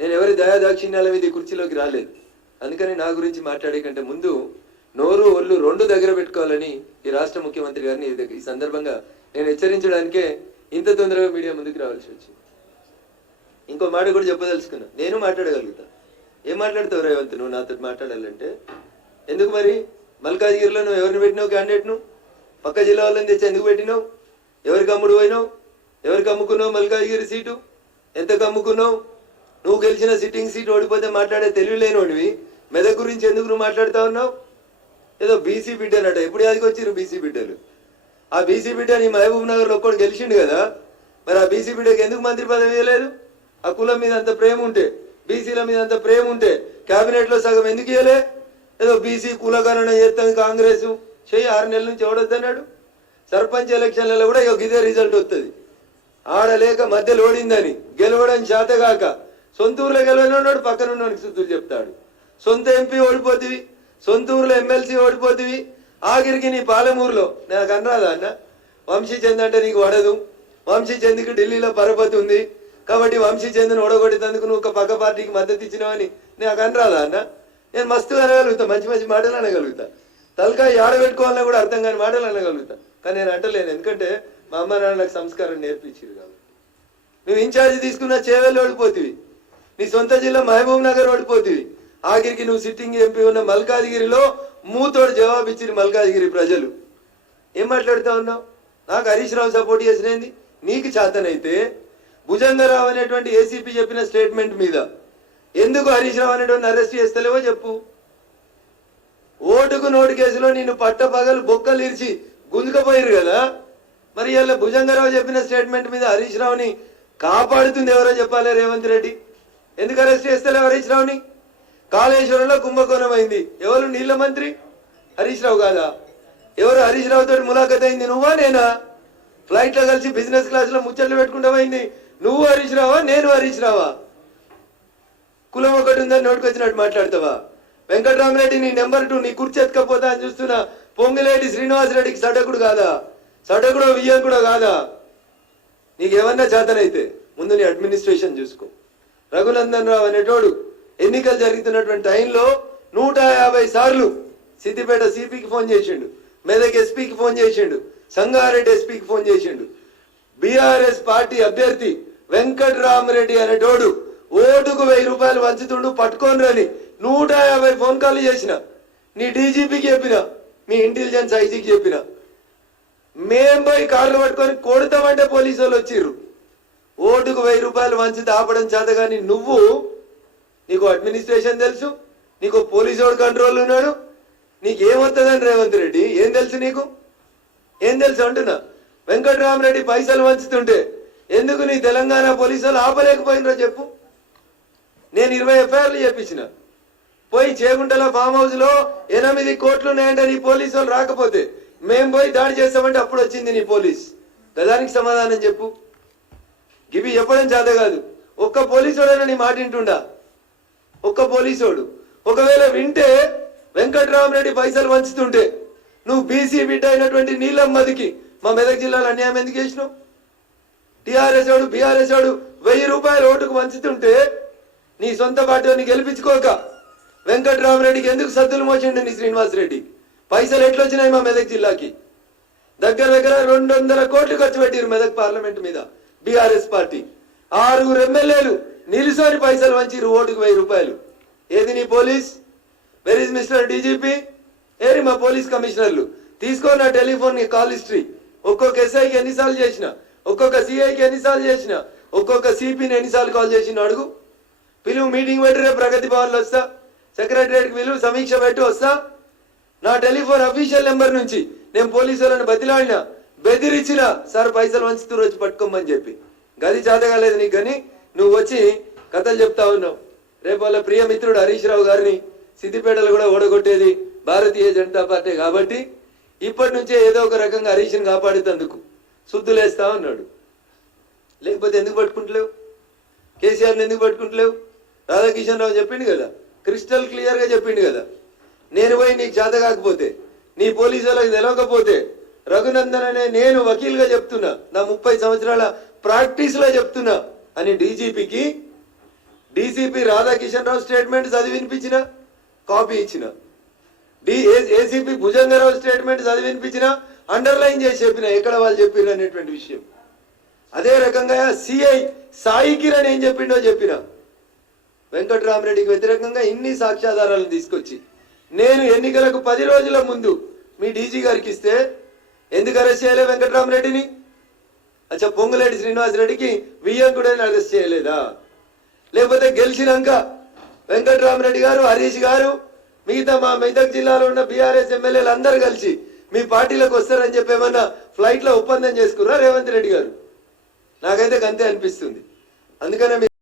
నేను ఎవరి దయాదాక్షిణ్యాల మీద ఈ కుర్చీలోకి రాలేదు. అందుకని నా గురించి మాట్లాడే కంటే ముందు నోరు ఒళ్ళు రెండు దగ్గర పెట్టుకోవాలని ఈ రాష్ట్ర ముఖ్యమంత్రి గారిని ఈ సందర్భంగా నేను హెచ్చరించడానికే ఇంత తొందరగా మీడియా ముందుకు రావాల్సి వచ్చింది. ఇంకో మాట కూడా చెప్పదలుచుకున్నా, నేను మాట్లాడగలుగుతా. ఏం మాట్లాడతావు రేవంత్, నువ్వు నాతో మాట్లాడాలంటే? ఎందుకు మరి మల్కాజ్గిరిలో నువ్వు ఎవరిని పెట్టినావు క్యాండిడేట్ను? పక్క జిల్లా వాళ్ళని తెచ్చి ఎందుకు పెట్టినావు? ఎవరికి అమ్ముడు పోయినావు? ఎవరికి అమ్ముకున్నావు మల్కాజ్గిరి సీటు? ఎంతకు అమ్ముకున్నావు? నువ్వు గెలిచిన సిట్టింగ్ సీట్ ఓడిపోతే మాట్లాడే తెలివి లేనివాడివి మెదక్ గురించి ఎందుకు నువ్వు మాట్లాడుతా ఉన్నావు? ఏదో బీసీ బిడ్డనట, ఎప్పుడు యాదికి వచ్చిరు బీసీ బిడ్డలు? ఆ బీసీ బిడ్డ నీ మహబూబ్ నగర్లో ఒక్కడు గెలిచిండు కదా, మరి ఆ బీసీ బిడ్డకి ఎందుకు మంత్రి పదవి ఇవ్వలేదు? ఆ కులం మీద అంత ప్రేమ ఉంటే, బీసీల మీద అంత ప్రేమ ఉంటే క్యాబినెట్లో సగం ఎందుకు ఇవ్వలే? ఏదో బీసీ కులగణన చేస్తాం కాంగ్రెస్ చెయ్యి, 6 నెలల నుంచి ఎవడొద్దన్నాడు? సర్పంచ్ ఎలక్షన్లలో కూడా ఇదే రిజల్ట్ వస్తుంది. ఆడలేక మధ్యలో ఓడిందని గెలవడం చేతగాక సొంత ఊర్లో గెలవనున్నాడు, పక్కన ఉన్నవాడికి సుద్దులు చెప్తాడు. సొంత ఎంపీ ఓడిపోతివి, సొంత ఊర్లో ఎమ్మెల్సీ ఓడిపోతివి, ఆఖరికి నీ పాలమూరులో నాకు అనరాదా అన్న? వంశీచంద్ అంటే నీకు పడదు, వంశీచంద్కి ఢిల్లీలో పరపతి ఉంది కాబట్టి వంశీచంద్ని ఓడగొట్టేందుకు నువ్వు ఒక పక్క పార్టీకి మద్దతు ఇచ్చినావని నాకు అనరాదా అన్న? నేను మస్తుగా అనగలుగుతా, మంచి మంచి మాటలు అనగలుగుతా, తలకాయ ఆడబెట్టుకోవాలని కూడా అర్థం కాని మాటలు అనగలుగుతా. కానీ నేను అంటలేను, ఎందుకంటే మా అమ్మ నాన్న నాకు సంస్కారం నేర్పించారు కాబట్టి. నువ్వు ఇన్ఛార్జ్ తీసుకున్న చేవెళ్ళు ఓడిపోతివి, నీ సొంత జిల్లా మహబూబ్ నగర్ ఓడిపోతివి, ఆఖరికి నువ్వు సిట్టింగ్ ఎంపీ ఉన్న మల్కాజ్గిరిలో మూతోడు జవాబు ఇచ్చిరు మల్కాజ్గిరి ప్రజలు. ఏం మాట్లాడుతా ఉన్నావు? నాకు హరీష్ రావు సపోర్ట్ చేసినది, నీకు చేతనైతే భుజంగరావు అనేటువంటి ఏసీపీ చెప్పిన స్టేట్మెంట్ మీద ఎందుకు హరీష్ రావు అనేటువంటి అరెస్ట్ చేస్తలేవో చెప్పు. ఓటుకు నోటు కేసులో నిన్ను పట్టపగలు బొక్కలు ఇరిచి గుంజుకపోయారు కదా, మరి ఇలా భుజంగరావు చెప్పిన స్టేట్మెంట్ మీద హరీష్ రావుని కాపాడుతుంది ఎవరో చెప్పాలి రేవంత్ రెడ్డి. ఎందుకు అరెస్ట్ చేస్తలేవు హరీష్ రావుని? కాళేశ్వరంలో కుంభకోణం అయింది, ఎవరు? నీళ్ల మంత్రి హరీష్ రావు కాదా? ఎవరు హరీష్ రావు తోటి ములాఖత్ అయింది? నువ్వా నేనా? ఫ్లైట్ లో కలిసి బిజినెస్ క్లాస్ లో ముచ్చట్లు పెట్టుకుంటామైంది నువ్వు హరీష్ రావా, నేను హరీష్ రావా? కులం ఒకటి ఉందని నోటుకొచ్చినట్టు మాట్లాడతావా? వెంకటరామరెడ్డి నీ నెంబర్ 2 నీ కుర్చీ ఎత్తుకపోతా అని చూస్తున్నా పొంగిలేటి శ్రీనివాసరెడ్డికి సడకుడు కాదా? సడకుడో వియ్యంకుడో కాదా? నీకేమన్నా చేతనైతే ముందు నీ అడ్మినిస్ట్రేషన్ చూసుకో. రఘునందన్ రావు అనేటోడు ఎన్నికలు జరుగుతున్నటువంటి టైంలో 150 సార్లు సిద్దిపేట సిపికి ఫోన్ చేసిండు, మెదక్ ఎస్పీకి ఫోన్ చేసిండు, సంగారెడ్డి ఎస్పీకి ఫోన్ చేసిండు. బీఆర్ఎస్ పార్టీ అభ్యర్థి వెంకటరామరెడ్డి అనేటోడు ఓటుకు 1000 రూపాయలు వంచుతుండు, పట్టుకొని రని 150 ఫోన్ కాల్ చేసిన, నీ డీజీపీకి చెప్పిన, మీ ఇంటెలిజెన్స్ ఐజీకి చెప్పిన. మేం పోయి కార్లు పట్టుకొని కొడతామంటే పోలీసు వాళ్ళు వచ్చిర్రు. ఓటుకు 1000 రూపాయలు వంచితే ఆపడం చేత కానీ నువ్వు, నీకు అడ్మినిస్ట్రేషన్ తెలుసు, నీకు పోలీసు వాడు కంట్రోల్ ఉన్నాడు, నీకేమవుతుందని రేవంత్ రెడ్డి ఏం తెలుసు? నీకు ఏం తెలుసు అంటున్నా? వెంకటరామరెడ్డి పైసలు వంచుతుంటే ఎందుకు నీ తెలంగాణ పోలీసు వాళ్ళు ఆపలేకపోయినరో చెప్పు. నేను 20 ఎఫ్ఐఆర్లు చెప్పించిన, పోయి చేగుంటల ఫామ్ హౌస్ లో 8 కోట్లు ఉన్నాయంటే నీ పోలీసు వాళ్ళు రాకపోతే మేము పోయి దాడి చేస్తామంటే అప్పుడు వచ్చింది నీ పోలీస్. గదానికి సమాధానం చెప్పు. గివి చెప్పడం చేత కాదు. ఒక్క పోలీసోడైనా నీ మాట వింటుండా? ఒక్క పోలీసోడు ఒకవేళ వింటే వెంకటరామరెడ్డి పైసలు వంచుతుంటే నువ్వు బీసీ బిడ్డ అయినటువంటి నీలమ్మదికి మా మెదక్ జిల్లాలో అన్యాయం ఎందుకు చేసినావు? టీఆర్ఎస్ వాడు బీఆర్ఎస్ వాడు 1000 రూపాయలు ఓటుకు వంచుతుంటే నీ సొంత పార్టీని గెలిపించుకోక వెంకటరామరెడ్డికి ఎందుకు సద్దులు మోసిండు నీ శ్రీనివాసరెడ్డి? పైసలు ఎట్లొచ్చినాయి మా మెదక్ జిల్లాకి? దగ్గర 200 కోట్లు ఖర్చు పెట్టారు మెదక్ పార్లమెంట్ మీద బీఆర్ఎస్ పార్టీ. 6 ఎమ్మెల్యేలు నిలుసోని పైసలు వంచిరు ఓటుకు 1000 రూపాయలు. ఏది నీ police? Where is mister DGP? ఏరి మా పోలీస్ కమిషనర్లు? తీసుకో నా టెలిఫోన్ కాల్ హిస్టరీ. ఒక్కొక్క ఎస్ఐకి ఎన్నిసార్లు చేసిన, ఒక్కొక్క సిఐకి ఎన్నిసార్లు చేసిన, ఒక్కొక్క సిపిని ఎన్నిసార్లు కాల్ చేసిన అడుగు. పిలువు, మీటింగ్ పెట్టి రేపు ప్రగతి భవన్లో వస్తా, సెక్రటరియట్కి పిలువు, సమీక్ష పెట్టి వస్తా. నా టెలిఫోన్ అఫీషియల్ నెంబర్ నుంచి నేను పోలీసు వాళ్ళని బతిలాడినా, బెదిరించిన, సార్ పైసలు వంచుతూ వచ్చి పట్టుకోమని చెప్పి. గది చేతగాలేదు నీకు, కానీ నువ్వు వచ్చి కథలు చెప్తా ఉన్నావు. రేపు వాళ్ళ ప్రియ మిత్రుడు హరీష్ రావు గారిని సిద్దిపేటలో కూడా ఓడగొట్టేది భారతీయ జనతా పార్టీ కాబట్టి ఇప్పటి నుంచే ఏదో ఒక రకంగా హరీష్ని కాపాడేందుకు శుద్ధులేస్తా ఉన్నాడు. లేకపోతే ఎందుకు పట్టుకుంటలేవు? కేసీఆర్ని ఎందుకు పట్టుకుంటలేవు? రాధాకిషన్ రావు చెప్పిండు కదా, క్రిస్టల్ క్లియర్గా చెప్పిండు కదా, నేను పోయి నీకు చేత కాకపోతే, నీ పోలీసు వాళ్ళకి తెలవకపోతే రఘునందన్ అనే నేను వకీల్గా చెప్తున్నా, నా 30 సంవత్సరాల ప్రాక్టీస్లో చెప్తున్నా అని డీజీపీకి డీసీపీ రాధాకిషన్ రావు స్టేట్మెంట్ చదివి వినిపించిన, కాపీ ఇచ్చిన. ఏసీపీ భుజంగరావు స్టేట్మెంట్ చదివి వినిపించిన, అండర్లైన్ చేసి చెప్పిన ఎక్కడ వాళ్ళు చెప్పిన అనేటువంటి విషయం. అదే రకంగా సిఐ సాయి కిరణ్ ఏం చెప్పిండో చెప్పిన. వెంకట్రామరెడ్డికి వ్యతిరేకంగా ఇన్ని సాక్ష్యాధారాలను తీసుకొచ్చి నేను ఎన్నికలకు 10 రోజుల ముందు మీ డీజీ గారికి ఇస్తే ఎందుకు అరెస్ట్ చేయలే వెంకట్రామరెడ్డిని? అచ్చా, పొంగులేటి శ్రీనివాసరెడ్డికి వియ్యంకుడని అరెస్ట్ చేయలేదా? లేకపోతే గెలిచినాక వెంకట్రామరెడ్డి గారు, హరీష్ గారు, మిగతా మా మెదక్ జిల్లాలో ఉన్న బీఆర్ఎస్ ఎమ్మెల్యేలు అందరూ కలిసి మీ పార్టీలోకి వస్తారని చెప్పి ఏమన్నా ఫ్లైట్లో ఒప్పందం చేసుకున్నారా రేవంత్ రెడ్డి గారు? నాకైతే అంతే అనిపిస్తుంది. అందుకనే